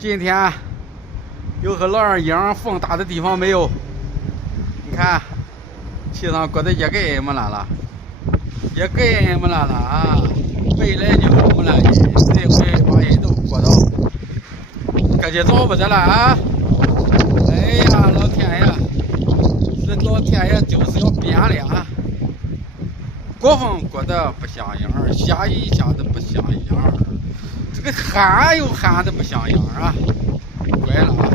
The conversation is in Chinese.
今天又和老二一样，风大的地方没有。你看，气上裹得也给么了，也给么了啊！本来就没了，这回把人都裹到，可就找不着了啊！哎呀，老天爷，这老天爷就是要变了啊！刮风刮得不像样，下雨下得不像样，这个旱又旱得不像样啊！乖了啊！